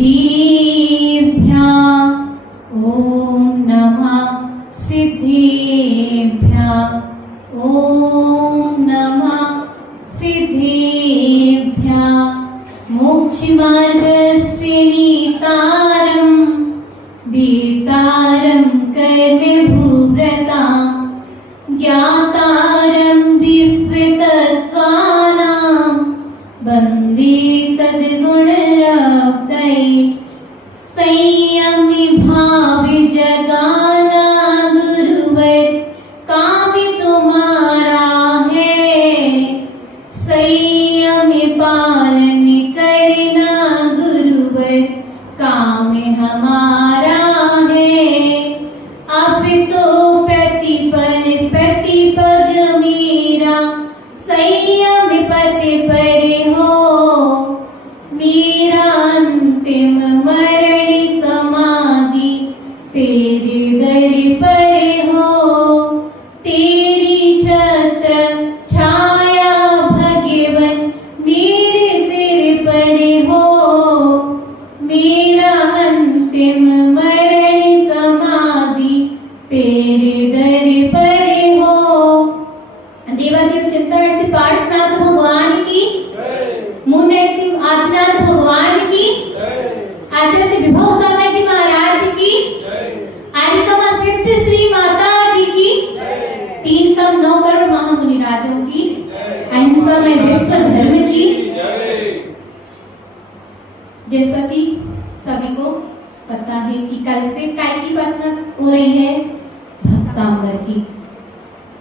सिद्धिभ्यः ॐ नमः सिद्धिभ्यः ॐ नमः सिद्धिभ्यः मोक्षमार्गस्य नीतारं वेतारं कर्मभूव्रतां ज्ञातारं विश्वतत्त्वानां वन्दे तद्गुणरब्धये संयमि भावे जगाना गुरुवत् कामि तुम्हारा है संयमि पालने करना गुरुवत् कामि हमारा है अब तो प्रतिपल प्रतिपद मेरा संयम पथ पर हो मेरा अंतिम मरण समाधि तेरे दर पर हो तेरी छत्र छाया भगवन मेरे सिर पर हो मेरा अंतिम मरण समाधि तेरे दर पर हो। देवादेव चिंतामणि से पार्श्वनाथ भगवान की, मुंड सिंह आदिनाथ भगवान की, आचार्य से विभव स्वामी जी महाराज की, आनिकमा सिद्ध श्री माता जी की, 3 कम 9 करोड़ महामुनि राजों की, अहिंसा में विश्व धर्म की। जैसा कि सभी को पता है कि कल से काय की वाचना हो रही है, भक्तांबर की।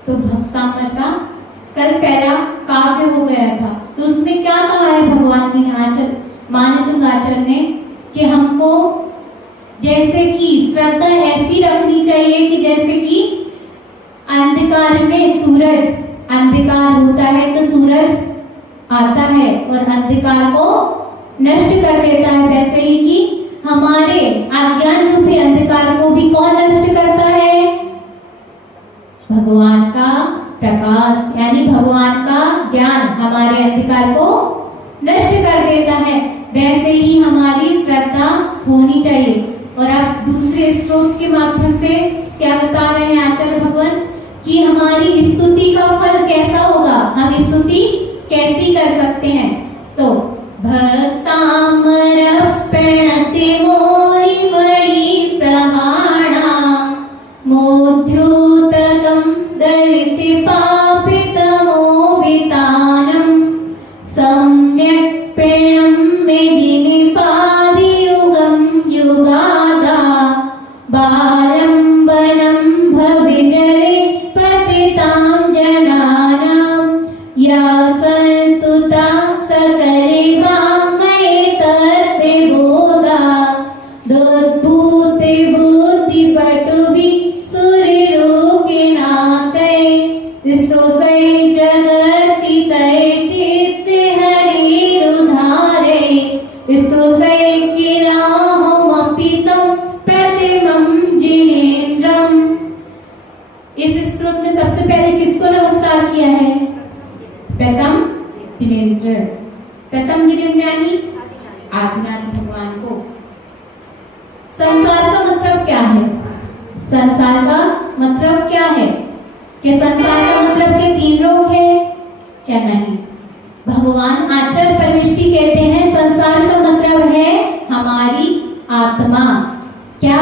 तो भक्तांबर का कल पहला काव्य हो गया था, तो उसमें क्या कहा है भगवान की आचार्य मानतुंग आचार्य ने कि हमको जैसे कि श्रद्धा ऐसी रखनी चाहिए कि जैसे कि अंधकार में सूरज, अंधकार होता है तो सूरज आता है और अंधकार को नष्ट कर देता है, वैसे ही कि हमारे अज्ञान रूपी अंधकार को भी कौन नष्ट करता है? भगवान का प्रकाश यानी भगवान का ज्ञान हमारे अंधकार को नष्ट कर देता है। वैसे ही हमारी श्रद्धा होनी चाहिए। और आप दूसरे स्त्रोत के माध्यम से क्या बता रहे हैं आचार्य भगवान कि हमारी स्तुति का फल कैसा होगा, हम स्तुति कैसी कर सकते हैं। तो भक्तामर प्रणति मोरि मणि प्रमाणा मोद्युतकं दलिति पापितमो वितानं सम्यक् प्रणं मेदिनिपादियुगं युगादा बारम्बनं भविजले पतितां जनानां या संस्तुता सकरे वाङ्मये तद्विबोधा दोद्भूते बुद्धिपटुभिः सूर्यलोकिनाथै स्रोतै जगत्तितै चित्ते हरिरुधारे स्तोषै किलाहमपितं प्रतिमं जिनेन्द्रम्। इस स्त्रोत में सबसे पहले किसको नमस्कार किया है? प्रथम जिनेन्द्र। प्रथम जिनेन्द्र यानी आदिनाथ भगवान को। संसार का मतलब क्या है? संसार का मतलब क्या है कि संसार का मतलब के 3 लोग है क्या? नहीं। भगवान आचार्य परमेष्टि कहते हैं संसार का मतलब है हमारी आत्मा। क्या?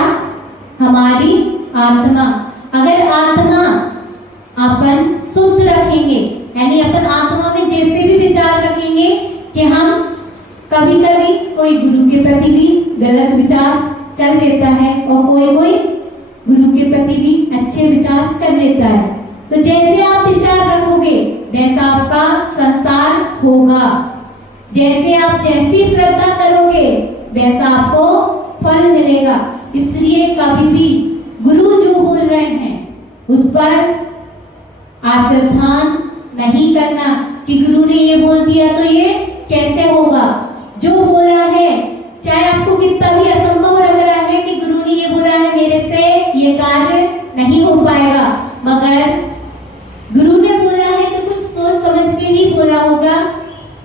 हमारी आत्मा। अगर आत्मा अपन शुद्ध रखेंगे यानी अपन आत्मा में जैसे भी विचार रखेंगे कि हम कभी कभी कोई गुरु के प्रति भी गलत विचार कर लेता है और कोई कोई गुरु के प्रति भी अच्छे विचार कर लेता है, तो जैसे आप विचार रखोगे वैसा आपका संसार होगा। जैसे आप जैसी श्रद्धा करोगे वैसा आपको फल मिलेगा। इसलिए कभी भी गुरु जो बोल रहे हैं उस पर आश्रद्धान नहीं करना कि गुरु ने ये बोल दिया तो ये कैसे होगा। जो बोला है चाहे आपको कितना भी असंभव लग रहा है कि गुरु ने ये बोला है मेरे से ये कार्य नहीं हो पाएगा, मगर गुरु ने बोला है तो कुछ सोच समझ के ही बोला होगा।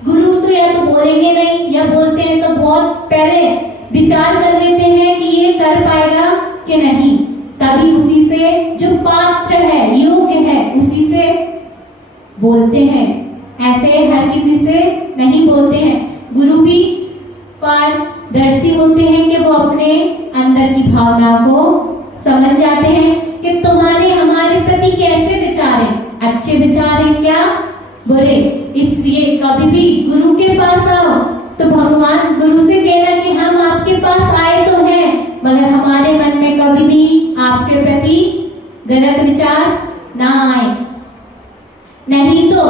गुरु तो या तो बोलेंगे नहीं या बोलते हैं तो बहुत पहले विचार कर लेते हैं कि ये कर पाएगा कि नहीं, तभी उसी से जो पात्र है, योग्य है, उसी से बोलते हैं। ऐसे हर किसी से नहीं बोलते हैं। गुरु भी पारदर्शी होते हैं कि वो अपने अंदर की भावना को समझ जाते हैं कि तुम्हारे हमारे प्रति कैसे विचार हैं, अच्छे विचार हैं क्या बुरे। इसलिए कभी भी गुरु के पास आओ तो भगवान गुरु से कहना कि हम आपके पास आए तो हैं, मगर हमारे मन में कभी भी आपके प्रति गलत विचार ना आए। नहीं तो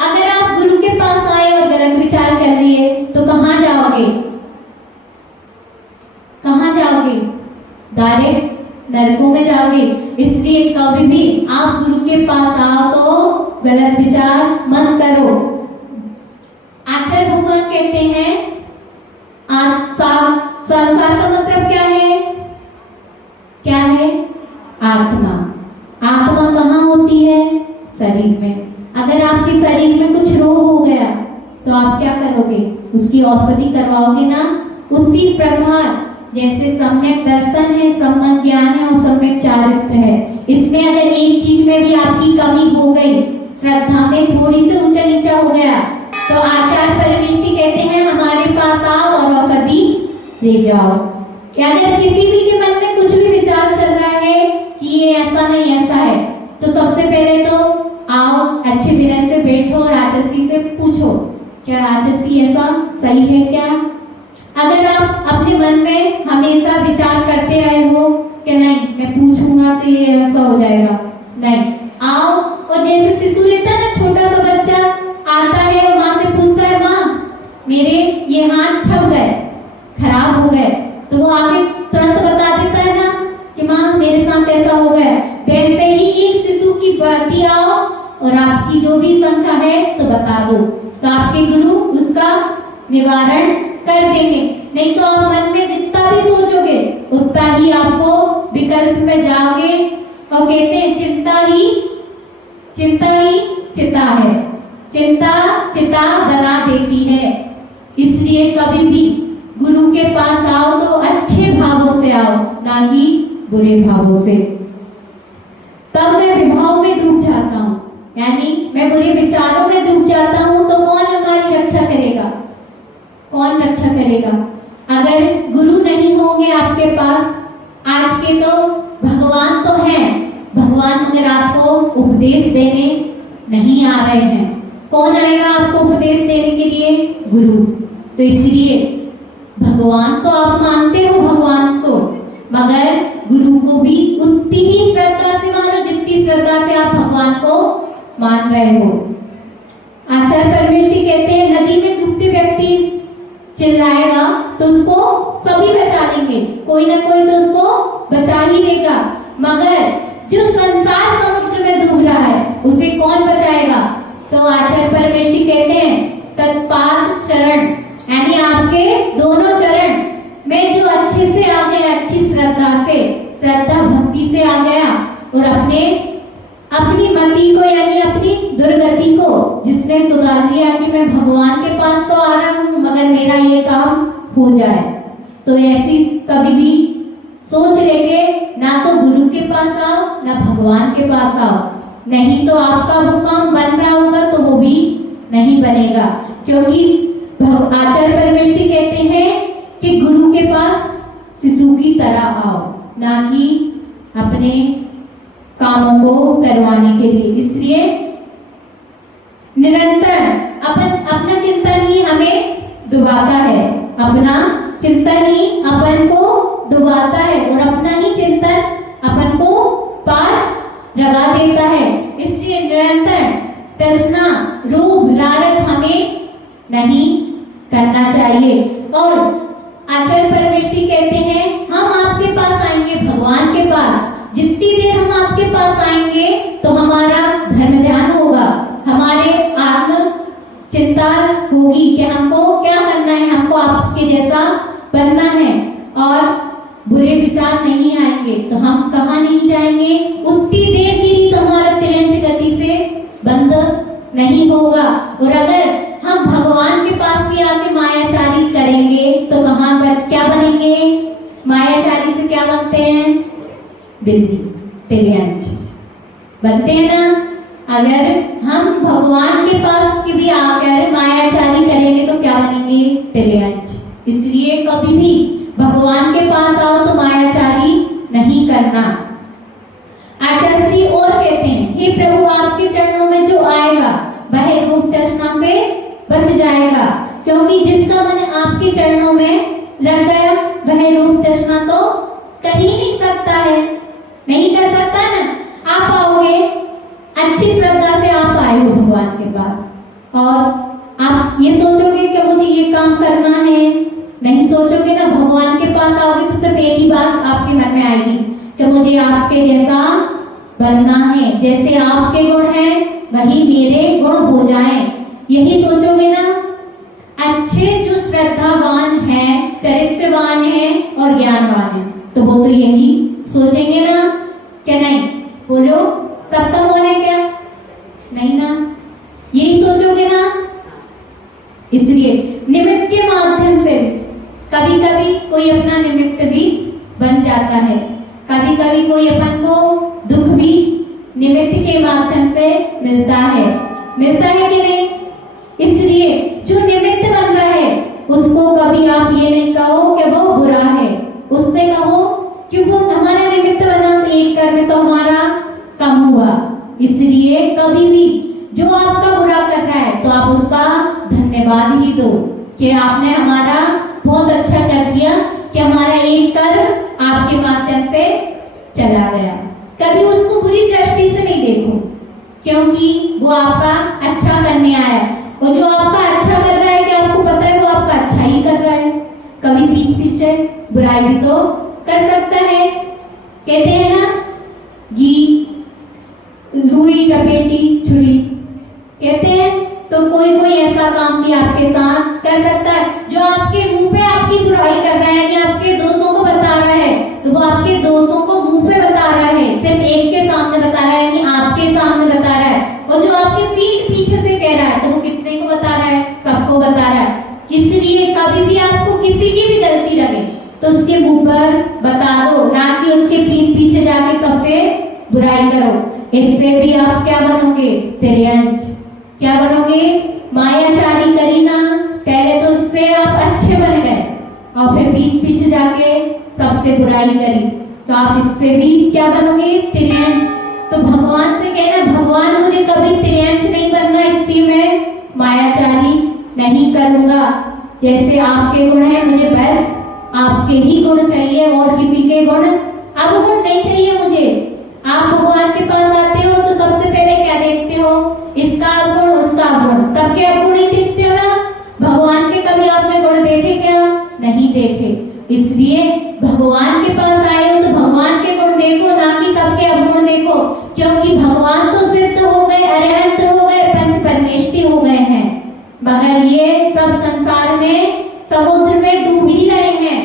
अगर आप गुरु के पास आए और गलत विचार कर लिए तो कहाँ जाओगे, कहाँ जाओगे? डायरेक्ट नरकों में जाओगे। इसलिए कभी भी आप गुरु के पास आओ तो गलत विचार मत करो। आचार्य भगवान कहते हैं संसार का मतलब क्या है? क्या है? आत्मा। आत्मा कहाँ होती है? शरीर में। अगर आपके शरीर में कुछ रोग हो गया तो आप क्या करोगे? उसकी औषधि करवाओगे ना। उसी प्रकार जैसे सम्यक दर्शन है, सम्यक ज्ञान है और सम्यक चारित्र है, इसमें अगर एक चीज में भी आपकी कमी हो गई, श्रद्धा में थोड़ी सी ऊंचा नीचा हो गया, तो आचार्य परमेष्ठी कहते हैं हमारे पास आओ और औषधि ले जाओ। अगर किसी भी के मन में कुछ भी विचार चल रहा है कि ये ऐसा नहीं ऐसा है, तो सबसे पहले तो आओ, अच्छे विनय से बैठो और आचार्य से पूछो क्या आचार्य ऐसा सही है क्या। अगर आप अपने मन में हमेशा विचार करते रहे हो कि नहीं मैं पूछूंगा तो ये ऐसा हो जाएगा, नहीं, आओ। और जैसे शिशु रहता है ना, छोटा सा बच्चा आता है और माँ से पूछता है माँ मेरे ये हाथ छप गए, खराब हो गए, तो वो आगे तुरंत बता देता है ना कि माँ मेरे साथ ऐसा हो गया। वैसे ही एक शिशु की बाती आओ और आपकी जो भी शंका है तो बता दो, तो आपके गुरु उसका निवारण कर देंगे। नहीं तो आप मन में जितना भी सोचोगे उतना ही आपको विकल्प में जाओगे। और कहते हैं चिंता ही चिता है, चिंता चिता बना देती है। इसलिए कभी भी गुरु के पास आओ तो अच्छे भावों से आओ, ना कि बुरे भावों से। तब मैं विभाव में डूब जाता हूँ, यानी मैं बुरे विचारों में डूब जाता हूँ, तो कौन हमारी रक्षा करेगा? कौन रक्षा करेगा? अगर गुरु नहीं होंगे आपके पास, आज के तो भगवान तो हैं, भगवान मगर आपको उपदेश देने नहीं आ रहे हैं। कौन आएगा आपको उपदेश देने के लिए? गुरु। तो इसलिए भगवान तो आप मानते हो भगवान को, मगर गुरु को भी उतनी ही श्रद्धा से मानो जितनी श्रद्धा से आप भगवान को मान रहे हो। आचार्य परमेष्ठी कहते हैं नदी में डूबते व्यक्ति चिल्लाएगा तो उसको सभी बचा लेंगे, कोई ना कोई तो उसको बचा ही देगा, मगर जो संसार समुद्र में डूब रहा है उसे कौन बचाएगा? तो आचार्य परमेष्ठी कहते हैं तत्पाद चरण, यानी आपके दोनों चरण में जो अच्छे से आ गया, अच्छी श्रद्धा से, श्रद्धा भक्ति से आ गया और अपनी मति को यानी अपनी दुर्गति को जिसने सुधार लिया कि मैं भगवान के पास तो आ रहा हूँ मगर मेरा ये काम हो जाए, तो ऐसी कभी भी सोच लेंगे ना तो गुरु के पास आओ ना भगवान के पास आओ, नहीं तो आपका वो काम बन रहा होगा तो वो भी नहीं बनेगा। क्योंकि आचार्य परमेष्ठी कहते हैं कि गुरु के पास शिशु की तरह आओ, ना कि अपने कामों को करवाने के लिए। इसलिए निरंतर अपना चिंतन ही हमें डुबाता है, अपना चिंतन ही अपन को डुबाता है और अपना ही चिंतन अपन को पार लगा देता है। इसलिए निरंतर तृष्णा रूप लालच हमें नहीं करना चाहिए। और आचार्य परमेष्ठी कहते हैं हम आपके पास आएंगे भगवान के पास, जितनी देर हम आपके पास आएंगे तो हमारा धर्म ध्यान होगा, हमारे आत्म चिंता होगी कि हमको क्या करना है, हमको आपके जैसा बनना है, और बुरे विचार नहीं आएंगे तो हम कहाँ नहीं जाएंगे। उतनी देर के लिए तुम्हारा तिरंज गति से बंद नहीं होगा। और अगर हम भगवान के पास भी आके मायाचारी करेंगे तो कहाँ पर क्या बनेंगे? बनते हैं? बिल्ली, तिर्यंच बनते हैं ना। अगर हम भगवान के पास की भी आकर मायाचारी करेंगे तो क्या बनेंगे? तिर्यंच। इसलिए कभी भी भगवान के पास आओ तो मायाचारी नहीं करना। आचार्य श्री और कहते हैं, हे प्रभु, आपके चरणों में जो आएगा वह रूप तृष्णा से बच जाएगा, क्योंकि जिसका मन आपके चरणों में लग गया वह रूप तृष्णा तो कर ही नहीं सकता है, नहीं कर सकता ना। आप आओगे, अच्छी श्रद्धा से आप आए हो भगवान के पास, और आप ये सोचोगे कि मुझे ये काम करना है, नहीं सोचोगे ना। भगवान के पास आओगे तो सिर्फ एक ही बात आपके मन में आएगी कि मुझे आपके जैसा बनना है, जैसे आपके गुण हैं वही मेरे गुण हो जाएं, यही सोचोगे ना। अच्छे जो श्रद्धावान है, चरित्रवान है और ज्ञानवान है, तो वो तो यही सोचेंगे ना, क्या नहीं? बोलो, सबका मन है क्या? नहीं ना, यही सोचोगे ना। इसलिए निमित्त के माध्यम से कभी कभी कोई अपना निमित्त भी बन जाता है, कभी कभी कोई अपन को दुख भी निमित्त के माध्यम से मिलता है कि नहीं? इसलिए जो निमित्त बन रहा है उसको कभी आप ये नहीं कहो कि वो बुरा है, उससे कहो कि वो हमारा निमित्त बना, एक कर्म तो हमारा कम हुआ। इसलिए कभी भी जो आपका बुरा कर रहा है तो आप उसका धन्यवाद ही दो कि आपने हमारा बहुत अच्छा कर दिया कि हमारा एक कर्म आपके माध्यम से चला गया। कभी उसको बुरी दृष्टि से नहीं देखो, क्योंकि वो आपका अच्छा करने आया है, और जो आपका अच्छा कर रहा है कि आपको पता है वो आपका अच्छा ही कर रहा है। कभी बीच पीछे बुराई भी तो कर सकता है। कहते हैं ना, घी रुई लपेटी छुरी, कहते हैं तो कोई कोई ऐसा काम भी आपके साथ कर सकता है जो आपके मुंह पे आपकी बुराई कर रहा है, या आपके दोस्तों को बता रहा है, तो वो आपके दोस्तों को मुंह पे बता रहा है, सिर्फ एक के सामने बता रहा है, कि आपके सामने बता रहा है। और जो आपके पीठ पीछे से कह रहा है तो वो कितने को बता रहा है? सबको बता रहा है। इसलिए कभी भी आपको किसी की भी गलती लगे तो उसके मुंह पर बता दो, ना कि उसके पीठ पीछे जाके सबसे बुराई करो। इससे भी आप क्या बनोगे? तिर्यंच। क्या बनोगे? मायाचारी करी ना, पहले तो उससे आप अच्छे बन गए और फिर पीठ पीछे जाके सबसे बुराई करी, तो आप इससे भी क्या बनोगे? तिर्यंच। तो भगवान से कहना, भगवान मुझे कभी तिर्यंच नहीं बनना, इसलिए मैं मायाचारी नहीं करूंगा। जैसे आपके गुण है मुझे बस आपके ही गुण चाहिए, और किसी के गुण अवगुण नहीं चाहिए मुझे। आप भगवान के पास आते हो तो सबसे पहले क्या देखते हो? इसका अवगुण, उसका अवगुण, सबके अवगुण ही देखते हो ना। भगवान के कभी आपने गुण देखे क्या? नहीं देखे। इसलिए भगवान के पास आए हो तो भगवान के गुण देखो, ना कि सबके अवगुण देखो, क्योंकि भगवान तो सिद्ध हो गए, अरहंत हो गए, पंच परमेष्टि हो गए हैं, मगर ये सब संसार में समुद्र में डूब ही रहे हैं।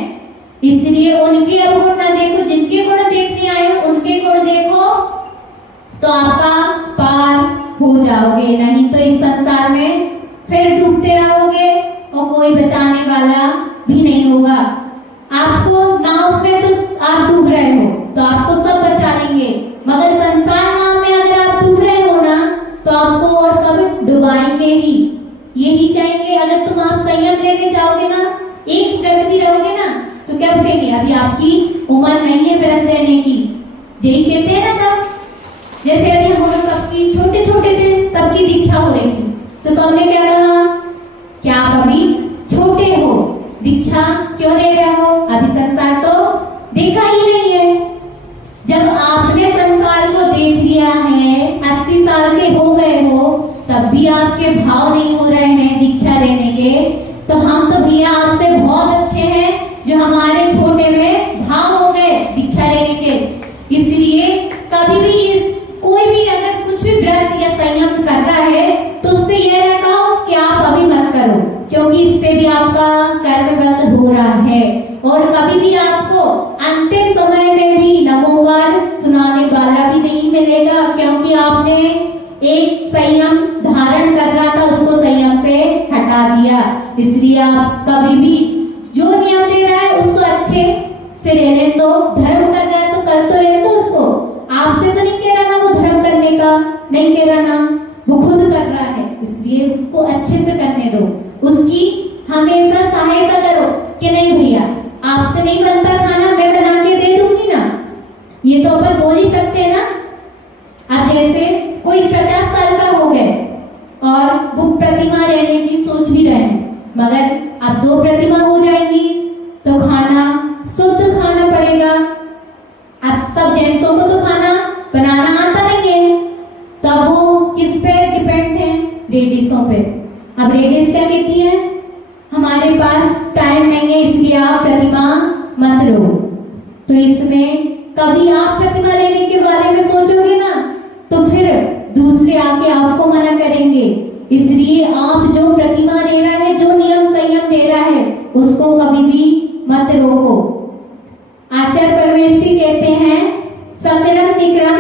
इसलिए उनके अवगुण ना देखो, जिनके गुण देखने आए हो उनके गुण देखो, तो आपका पार हो जाओगे। नहीं तो इस संसार में फिर डूबते रहोगे और कोई बचाने वाला भी नहीं होगा। आपको नाव में तो आप डूब रहे हो तो आपको सब बचा लेंगे, मगर संसार नाव में अगर आप डूब रहे हो ना तो आपको और सब डुबाएंगे ही। यही कहेंगे, अगर तुम आप संयम लेने जाओगे ना, एक व्रत भी रहोगे ना, तो क्या कहेंगे? अभी आपकी उम्र नहीं है व्रत लेने की। यही कहते हैं ना सब। जैसे अभी हम लोग सबकी छोटे छोटे थे, सबकी दीक्षा हो रही थी, तो सबने क्या कहा? क्या आप अभी छोटे हो, दीक्षा क्यों ले रहे हो? अभी संसार तो देखा ही नहीं है। जब आपने संसार को देख लिया है, 80 साल के हो गए हो, तब भी आपके भाव नहीं हो रहे हैं दीक्षा लेने के, तो हम तो भैया आपसे बहुत अच्छे हैं जो हमारे छोटे में भाव हो गए दीक्षा लेने के। इसलिए कभी भी कोई भी अगर कुछ भी व्रत या संयम कर रहा है तो उससे यह न कहो कि आप अभी मत करो, क्योंकि इससे भी आपका कर्म बंद हो रहा है। और कभी भी आपको अंतिम समय में भी नमोवार सुनाने वाला भी नहीं मिलेगा, क्योंकि आपने एक संयम धारण कर रहा था, उसको संयम से हटा दिया। इसलिए आप कभी भी जो नियम ले रहा है उसको अच्छे से लेने दो, धर्म का वगैरह ना, वो खुद कर रहा है, इसलिए उसको अच्छे से करने दो, उसकी हमेशा सहायता करो कि नहीं भैया आपसे नहीं बनता खाना, मैं बना के दे दूंगी ना, ये तो अपन बोल ही सकते हैं ना। अब जैसे कोई 50 साल का हो गए और वो प्रतिमा लेने की सोच भी रहे हैं, मगर अब 2 प्रतिमा हो जाएंगी तो खाना शुद्ध खाना पड़ेगा। अब सब जेंट्सों को तो खाना बनाना आता नहीं है, तो अब वो किस पे डिपेंड है? लेडीजों पे। अब लेडीज क्या कहती है, हमारे पास टाइम नहीं है इसलिए आप प्रतिमा मत लो। तो इसमें कभी आप प्रतिमा लेने के बारे में सोचोगे ना तो फिर दूसरे आके आपको मना करेंगे, इसलिए आप जो प्रतिमा ले रहा है, जो नियम संयम ले रहा है, उसको कभी भी मत रोको। आचार्य परमेष्ठी कहते हैं सकरम निक्रम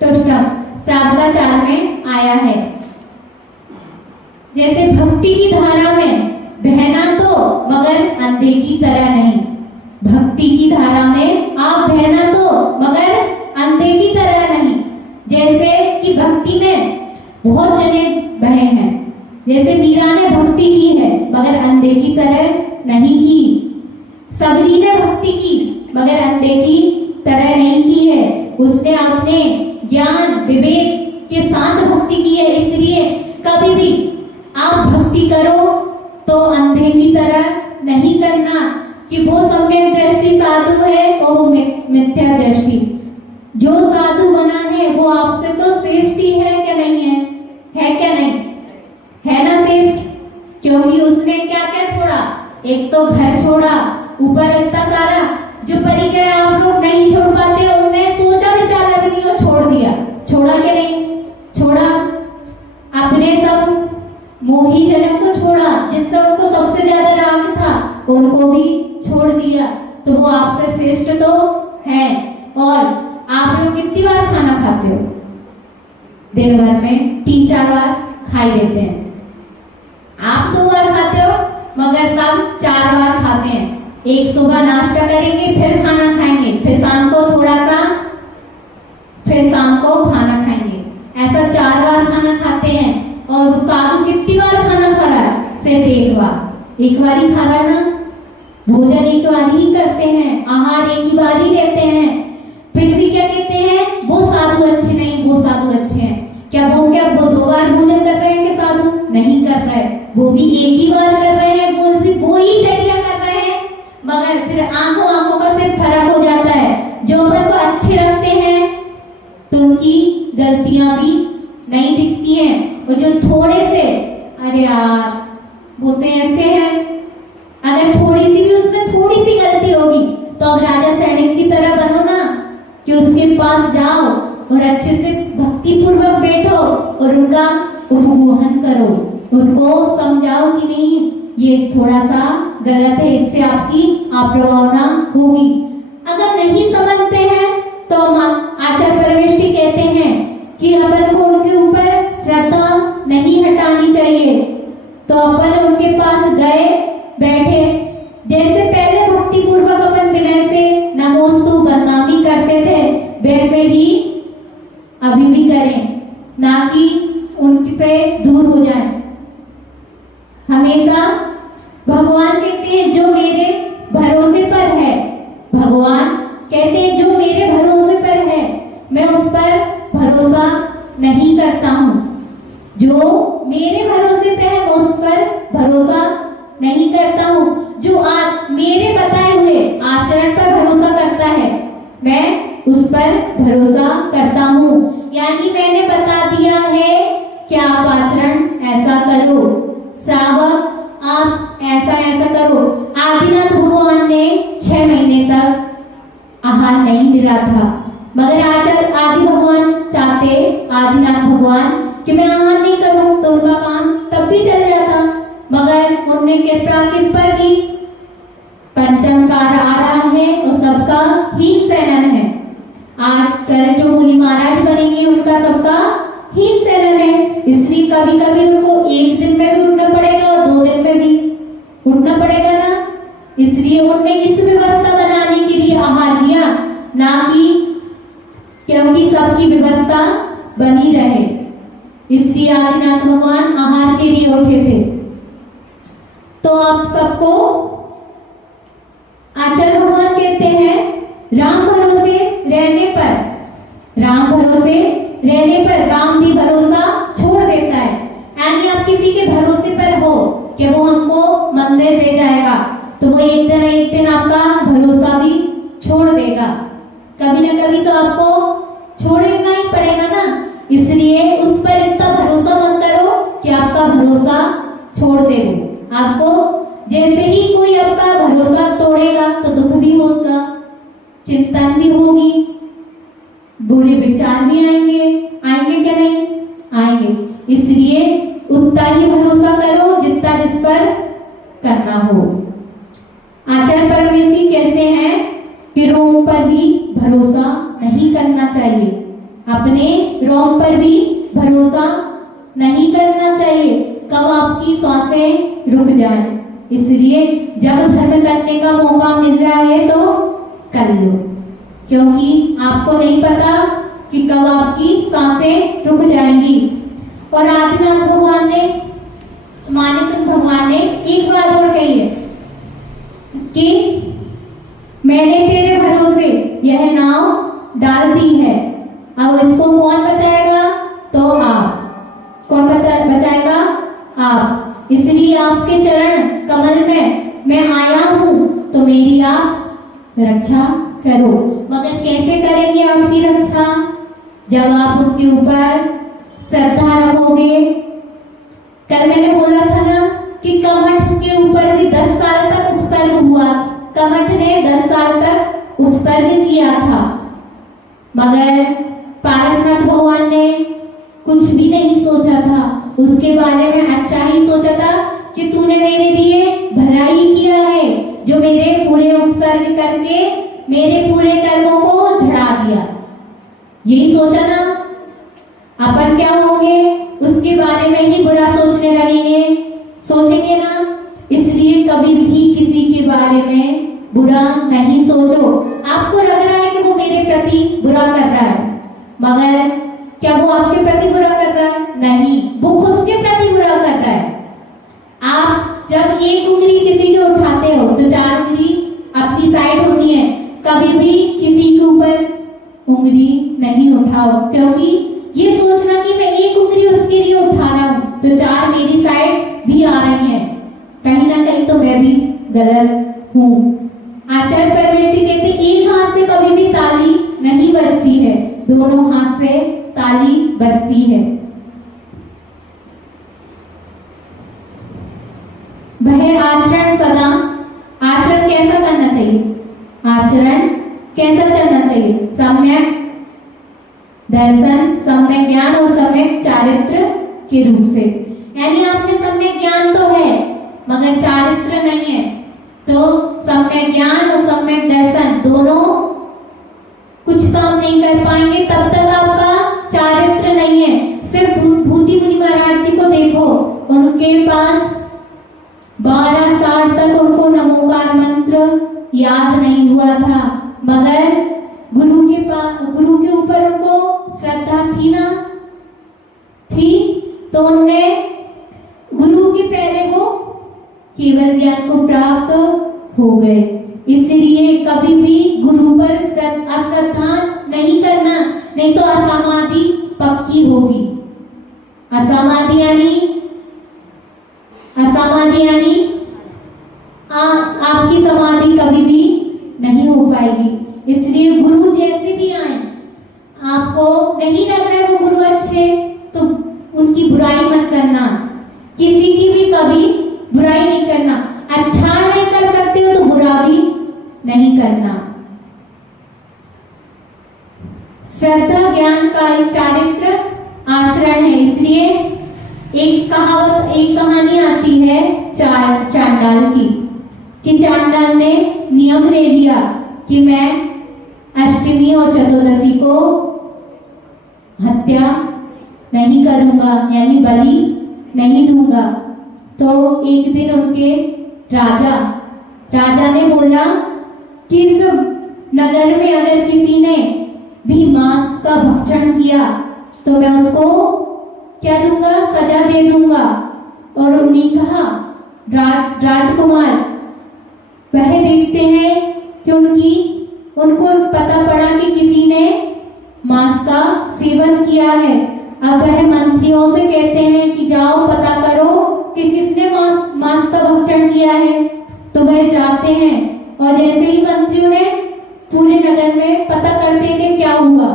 तुष्टम, श्रावकाचार में आया है। जैसे भक्ति की धारा में बहना तो मगर अंधे की तरह नहीं, भक्ति की धारा में आप बहना तो मगर अंधे की तरह नहीं। जैसे कि भक्ति में बहुत जने बहे हैं, जैसे मीरा ने भक्ति की है मगर अंधे की तरह नहीं की, सबरी ने भक्ति की मगर अंधे की तरह नहीं की है, उसने अपने ज्ञान विवेक के साथ भक्ति की है। इसलिए कभी भी आप भक्ति करो तो अंधे की तरह नहीं करना कि वो सम्यक दृष्टि साधु है और वो मिथ्या दृष्टि। जो साधु बना है वो आपसे तो श्रेष्ठ ही है क्या नहीं है? है क्या नहीं? है ना श्रेष्ठ, क्योंकि उसने क्या क्या छोड़ा, एक तो घर छोड़ा, ऊपर इतना सारा जो परिचय आप लोग नहीं छोड़ पाते, उन्होंने सोचा विचारा भी नहीं और छोड़ दिया। छोड़ा क्या नहीं छोड़ा? अपने सब मोही जनों को छोड़ा, जिनसे उनको सबसे ज्यादा राग था, उनको भी छोड़ दिया। तो वो आपसे श्रेष्ठ तो है। और आप लोग कितनी बार खाना खाते हो? दिन भर में 3-4 बार खाई लेते हैं। आप 2 बार खाते हो मगर सब 4 बार खाते हैं। एक सुबह नाश्ता करेंगे, फिर खाना खाएंगे, फिर शाम को थोड़ा सा, फिर शाम को खाना खाएंगे, ऐसा 4 बार खाना खाते हैं। और साधु कितनी बार खाना खा रहा है? सिर्फ 1 बार। 1 बार ही खा रहा है ना, भोजन 1 बार ही करते हैं, आहार 1 ही बार ही लेते हैं, फिर भी क्या कहते हैं वो साधु अच्छे नहीं, वो साधु अच्छे हैं। क्या वो 2 बार भोजन कर रहे हैं? क्या साधु नहीं कर रहे, वो भी 1 ही बार कर रहे हैं, वो भी वो ही चर्या कर रहे हैं, मगर फिर आंखों का सिर्फ फर्क हो जाता है। जो अपन को अच्छे रखते हैं तो उनकी गलतियां भी नहीं दिखती हैं, और जो थोड़े से अरे यार वो तो ऐसे हैं, अगर थोड़ी सी भी उसमें थोड़ी सी गलती होगी तो अब राजा सैनिक की तरह बनो ना, कि उसके पास जाओ और अच्छे से भक्ति पूर्वक बैठो और उनका उपमोहन करो, उनको समझाओ कि नहीं ये थोड़ा सा गलत है, इससे आपकी अप्रभावना होगी। अगर नहीं समझते हैं तो आचार्य परमेष्ठी कहते हैं कि अपन को उनके ऊपर श्रद्धा नहीं हटानी चाहिए। तो अपन उनके पास गए, बैठे, जैसे पहले भक्ति पूर्वक अपन विनय से नमोस्तु बदनामी करते थे, वैसे ही अभी भी करें, ना कि उनसे दूर हो जाए। हमेशा भगवान कहते हैं जो मेरे भरोसे पर है, भगवान कहते हैं जो मेरे भरोसे पर है मैं उस पर भरोसा नहीं करता हूँ, जो मेरे भरोसे पे है उस पर भरोसा नहीं करता हूँ, जो आज मेरे बताए हुए आचरण पर भरोसा करता है मैं उस पर भरोसा करता हूँ। यानी मैंने बता दिया है कि आप आचरण ऐसा करो, श्रावक आप ऐसा ऐसा करो। आदिनाथ भगवान ने 6 महीने तक आहार नहीं मिला था, मगर आदि भगवान चाहते, आदिनाथ भगवान कि मैं आहार नहीं करूं, तो उनका काम तब भी चल जाता, मगर उनने कृपा किस पर की? पंचम कार आ रहा है और सबका हीन सैनन है। आज कर जो मुनि महाराज बनेंगे उनका सबका हीन सैनन है, इसलिए कभी कभी उनको 1 दिन में भी उठना पड़ेगा और 2 दिन में भी उठना पड़ेगा ना। इसलिए उन्होंने इस व्यवस्था बनाने के लिए आहार लिया, ना कि क्योंकि सबकी व्यवस्था बनी रहे। इसलिए आदिनाथ भगवान आहार के लिए उठे थे। तो आप सबको आचार्य भगवान कहते हैं राम भरोसे रहने पर, राम भरोसे रहने पर राम भी भरोसा छोड़ देता है। यानी आप किसी के भरोसे पर हो कि वो हमको मंदिर ले जाएगा, तो वो एक दिन आपका भरोसा भी छोड़ देगा। कभी ना कभी तो आपको छोड़ना ही पड़ेगा ना। इसलिए उस पर इतना भरोसा मत करो कि आपका भरोसा छोड़ दे वो। आपको जैसे ही कोई आपका भरोसा तोड़ेगा तो दुख भी होगा, चिंतन भी होगी, बुरे विचार भी आएंगे। आएंगे क्या नहीं आएंगे। इसलिए उतना ही भरोसा करो जितना जिस पर करना हो। आचार्य परमेश्वरी कहते हैं कि रोम पर भी भरोसा नहीं करना चाहिए, अपने रोम पर भी भरोसा नहीं करना चाहिए। कब आपकी सांसें रुक जाए। इसलिए जब धर्म करने का मौका मिल रहा है तो कर लो, क्योंकि आपको नहीं पता कि कब आपकी सांसें रुक जाएंगी। और आदिनाथ भगवान ने, मानिक भगवान ने एक बात और कही है कि मैंने तेरे भरोसे यह नाव डाल दी है, अब इसको कौन बचाएगा? तो आप। कौन बचाएगा? आप। इसलिए आपके चरण कमल में मैं आया हूं, तो मेरी आप रक्षा करो। मगर कैसे करेंगे आपकी रक्षा? जब आप उनके ऊपर श्रद्धा रखोगे। कल मैंने बोला था ना कि कमठ के ऊपर भी 10 साल तक उपसर्ग हुआ। कमठ ने 10 साल तक उपसर्ग किया था, मगर पारसनाथ भगवान ने कुछ भी नहीं सोचा था। उसके बारे में अच्छा ही सोचा था कि तूने मेरे लिए भला ही किया है, जो मेरे पूरे उपसर्ग करके मेरे पूरे कर्मों को झड़ा दिया। यही सोचा ना। अपन क्या होंगे? उसके बारे में ही बुरा सोचने लगेंगे, सोचेंगे ना। इसलिए कभी भी किसी के बारे में बुरा नहीं सोचो। आपको लग रहा है कि वो मेरे प्रति बुरा कर रहा है, मगर क्या वो आपके प्रति बुरा कर रहा है? नहीं, वो खुद के प्रति बुरा कर रहा है। आप जब एक उंगली किसी के उठाते हो तो 4 उंगली अपनी साइड होती है। कभी भी किसी के ऊपर उंगली नहीं उठाओ, क्योंकि ये सोचना कि मैं एक उंगली उसके लिए उठा रहा हूं तो 4 मेरी साइड भी आ रही है, कहीं ना कहीं तो मैं भी गलत हूं। आचार्य परमेश्वरी कहते एक हाथ से कभी भी ताली नहीं बजती है, दोनों हाथ से ताली बजती है। वह आचरण सदा, आचरण कैसा करना चाहिए? आचरण कैसा करना चाहिए? सम्यक दर्शन, सम्यक ज्ञान और सम्यक चारित्र के रूप से। यानी आपने सम्यक ज्ञान तो है मगर चारित्र नहीं है, तो सम्यक ज्ञान और सम्यक दर्शन दोनों कुछ काम नहीं कर पाएंगे तब तक आपका चारित्र नहीं है। सिर्फ भूति मुनि महाराज जी को देखो, उनके पास 12 साल तक उनको नमोकार मंत्र याद नहीं हुआ था, मगर गुरु के ऊपर उनको श्रद्धा थी ना, थी, तो उनने गुरु के पहले वो केवल ज्ञान को प्राप्त हो गए। इसलिए कभी भी गुरु पर अश्रद्धा नहीं करना, नहीं तो असमाधि पक्की होगी। असमाधि यानी आपकी समाधि कभी भी नहीं हो पाएगी। इसलिए गुरु जैसे भी आए, आपको नहीं लग रहा है वो गुरु अच्छे, तो उनकी बुराई मत करना, किसी की भी कभी बुराई नहीं करना। अच्छा नहीं कर सकते हो तो बुरा भी नहीं करना। श्रद्धा ज्ञान का एक चारित्र आचरण है। इसलिए एक कहानी आती है चांडाल की, कि चांडाल ने नियम ले लिया कि मैं अष्टमी और चतुर्दशी को हत्या नहीं करूंगा, यानी बलि नहीं दूंगा। तो एक दिन उनके राजा ने बोला कि इस नगर में अगर किसी ने भी मांस का भक्षण किया तो मैं उसको क्या दूंगा, सजा दे दूंगा। और उन्हीं कहा राजकुमार वह देखते हैं कि उनको पता पड़ा कि किसी ने मांस का सेवन किया है। अब वह मंत्रियों से कहते हैं कि जाओ पता करो कि किसने मांस का भक्षण किया है। तो वह जाते हैं और जैसे ही मंत्रियों ने पूरे नगर में पता करते हैं कि क्या हुआ,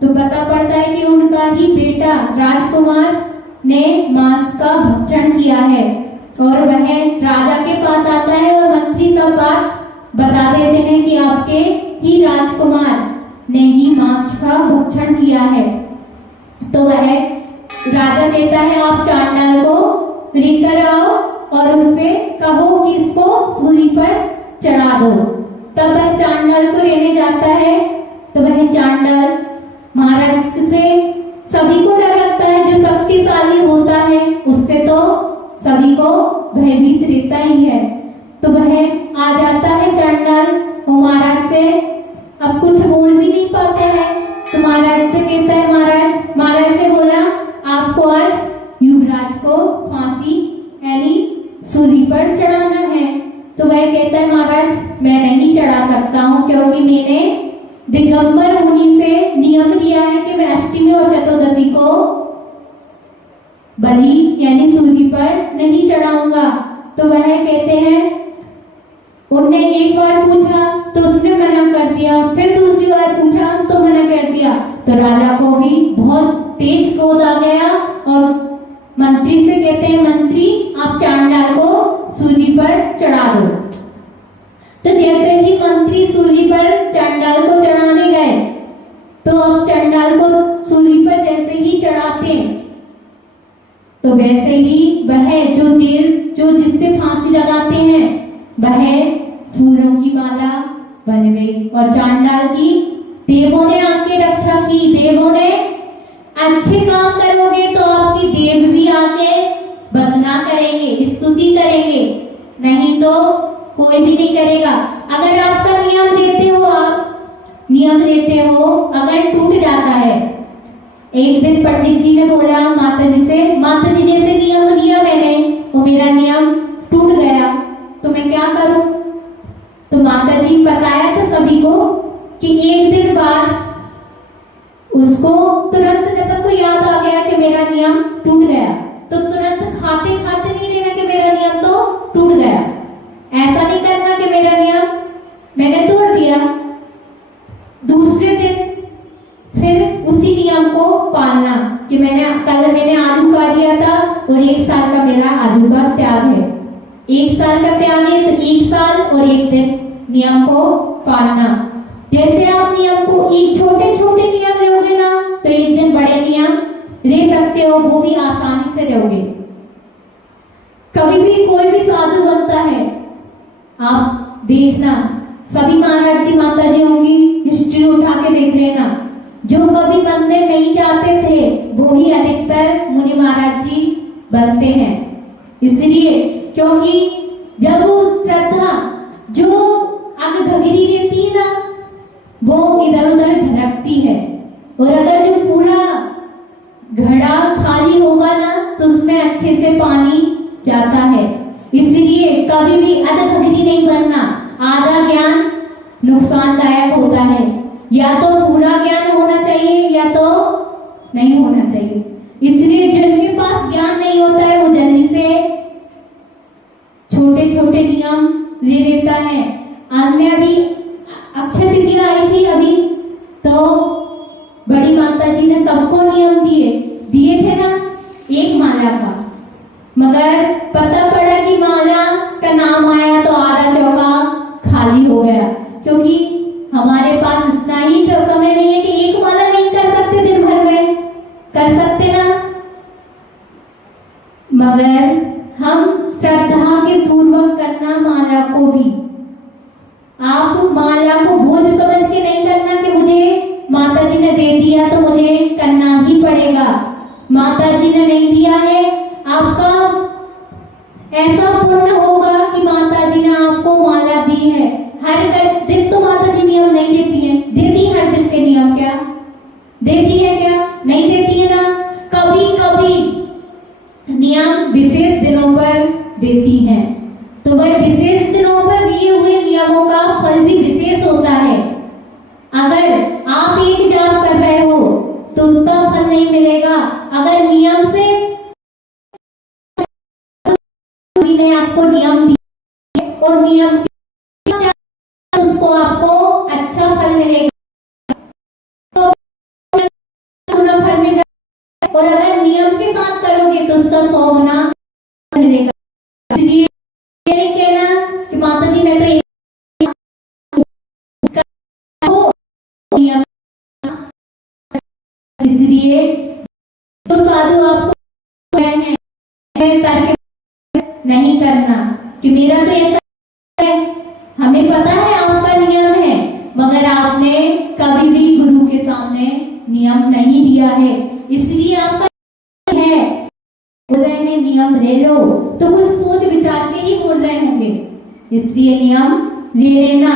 तो पता पड़ता है कि उनका ही बेटा राजकुमार ने मांस का भक्षण किया है। और वह राजा के पास आता है और मंत्री सब बात बता देते हैं कि आपके ही राजकुमार ने ही मांस का भक्षण किया है। तो वह राजा कहता है आप चांडाल को लेकर आओ और उससे कहो कि इसको सूली पर चढ़ा दो। तब वह चांडाल को लेने जाता है। तो वह चांडाल महाराज से सभी को डर लगता है, जो शक्तिशाली होता है उससे तो सभी को भयभीत रहता ही है। तो वह आ जाता है चांडाल और महाराज से अब कुछ बोल भी नहीं पाते हैं। तो महाराज से कहता है महाराज ने बोला आपको आज युवराज को फांसी यानी सूली पर चढ़ाना है। तो वह कहता है महाराज मैं नहीं चढ़ा सकता हूँ, क्योंकि मैंने दिगंबर मुनि से नियम लिया है कि मैं अष्टमी और चतुर्दशी को बलि यानी सूली पर नहीं चढ़ाऊंगा। तो वह कहते हैं उनने एक बार पूछा तो उसने मना कर दिया, फिर दूसरी बार पूछा तो मना कर दिया। तो राजा को भी बहुत तेज क्रोध आ गया और मंत्री से कहते हैं मंत्री आप चांडाल को सूली पर चढ़ा दो। तो जैसे ही मंत्री सूली पर चांडाल को चढ़ाने गए, तो अब चांडाल को सूली पर जैसे ही चढ़ाते तो वैसे ही वह जो जिससे फांसी लगाते हैं वह फूलों की माला बन गई और चांडाल की देवों ने आके रक्षा की। देवों ने अच्छे काम करोगे तो आपकी देव भी आके वंदना करेंगे, स्तुति करेंगे, नहीं तो कोई भी नहीं करेगा। अगर आपका नियम देते हो अगर टूट जाता है, एक दिन पंडित जी ने बोला माता जी से, माता जी जैसे नियम लिया मैंने वो मेरा नियम टूट गया तो मैं क्या करूं। तो माता जी बताया था सभी को कि एक दिन बाद उसको तुरंत जब तक को याद आ गया कि मेरा नियम टूट गया तो तुरंत खाते खाते नहीं लेना कि मेरा नियम तो टूट गया। ऐसा नहीं करना कि मेरा नियम मैंने तोड़ दिया। दूसरे दिन फिर उसी नियम को पालना कि मैंने आलू खा दिया था और 1 साल का मेरा आलू का त्याग है। 1 साल का त्याग है तो 1 साल और 1 दिन नियम को पालना। जैसे आप नियम को एक छोटे छोटे नियम रहोगे ना तो एक दिन बड़े नियम रह सकते हो, वो भी आसानी से रहोगे। कभी भी कोई भी साधु बनता है आप देखना, सभी महाराज जी माता जी होंगी हिस्ट्री उठा के देख लेना, जो कभी मंदिर नहीं जाते थे वो ही अधिकतर मुनि महाराज जी बनते हैं। इसलिए क्योंकि जब वो श्रद्धा जो आगे घगिरी रहती है ना वो इधर उधर झलकती है, और अगर जो पूरा घड़ा खाली होगा ना तो उसमें अच्छे से पानी जाता है। इसलिए कभी भी अधघगिरी नहीं बनना। आधा ज्ञान नुकसानदायक होता है, या तो पूरा ज्ञान होना चाहिए या तो नहीं होना चाहिए। इसलिए जिनके पास ज्ञान नहीं होता है वो जल्दी से छोटे छोटे नियम ले लेता है। अन्य भी अक्षय तृतीया आई थी अभी तो बड़ी माता जी ने सबको नियम दिए थे ना एक माला का, मगर पता पड़ा कि माला का नाम आया तो आधा चौका खाली हो गया, क्योंकि हमारे पास इतना ही तो समय नहीं है कि एक माला नहीं कर सकते दिन भर में, कर सकते ना, मगर हम श्रद्धा के पूर्वक करना माला को भी। आप माला को बोझ समझ के नहीं करना कि मुझे माता जी ने दे दिया तो मुझे करना ही पड़ेगा। माता जी ने नहीं दिया है, आपका ऐसा पुण्य होगा कि माता जी ने आपको माला दी है। हर दिन तो माता जी नियम नहीं देती है, देती हर दिन के नियम क्या देती है, क्या नहीं देती है ना। कभी कभी अगर आप एक जाप कर रहे हो तो उसका फल नहीं मिलेगा। अगर नियम से ने आपको नियम दिए और नियम उसको आपको अच्छा फल मिलेगा, तो फल मिलेगा। और अगर नियम के साथ करोगे तो उसका 100 गुना मिलेगा। इसलिए ये नहीं कहना कि माता जी मैं तो नियम, इसलिए तो साधु आपको करके नहीं करना कि मेरा तो ऐसा है। हमें पता है आपका नियम है, मगर आपने कभी भी गुरु के सामने नियम नहीं दिया है, इसलिए आपका है। बोल रहे हैं नियम ले लो तो कुछ सोच विचार के ही बोल रहे होंगे, इसलिए नियम ले लेना।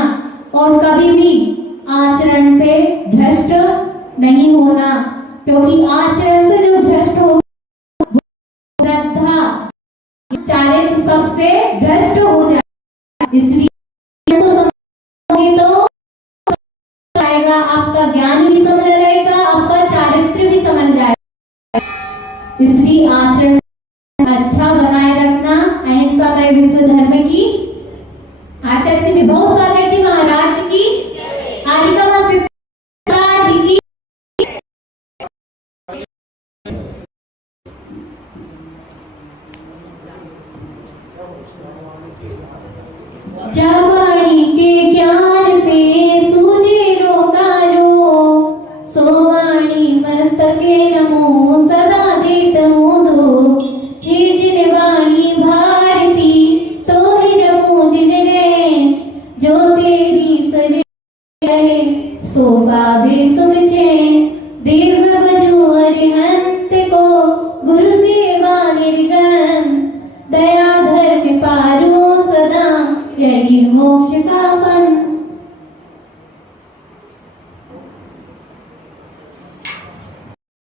और कभी भी आचरण से भ्रष्ट नहीं होना, क्योंकि आचरण से जो भ्रष्ट हो श्रद्धा चारित्र सबसे भ्रष्ट हो जाए। इसलिए तो समझोगे तो आएगा, आपका ज्ञान भी समझ रहेगा, आपका चारित्र भी समझ जाएगा। इसलिए आचरण अच्छा बनाए रखना, अहिंसा में विश्व धर्म की आचार्य श्री विभव सागर जी महाराज की, आरिका सीता जी की। जवानी के ज्ञान से सूझे रोकारो, सोवाणी मस्तके नमो सदा देतमो दो। हे जिन वाणी भारती तो ही जपो जिन ने, जो तेरी सज रहे सो पावे सुख चैन। देव बजो अरिहंत को गुरु सेवा निर्गम, दया धर्म पारो सदा यही मोक्ष का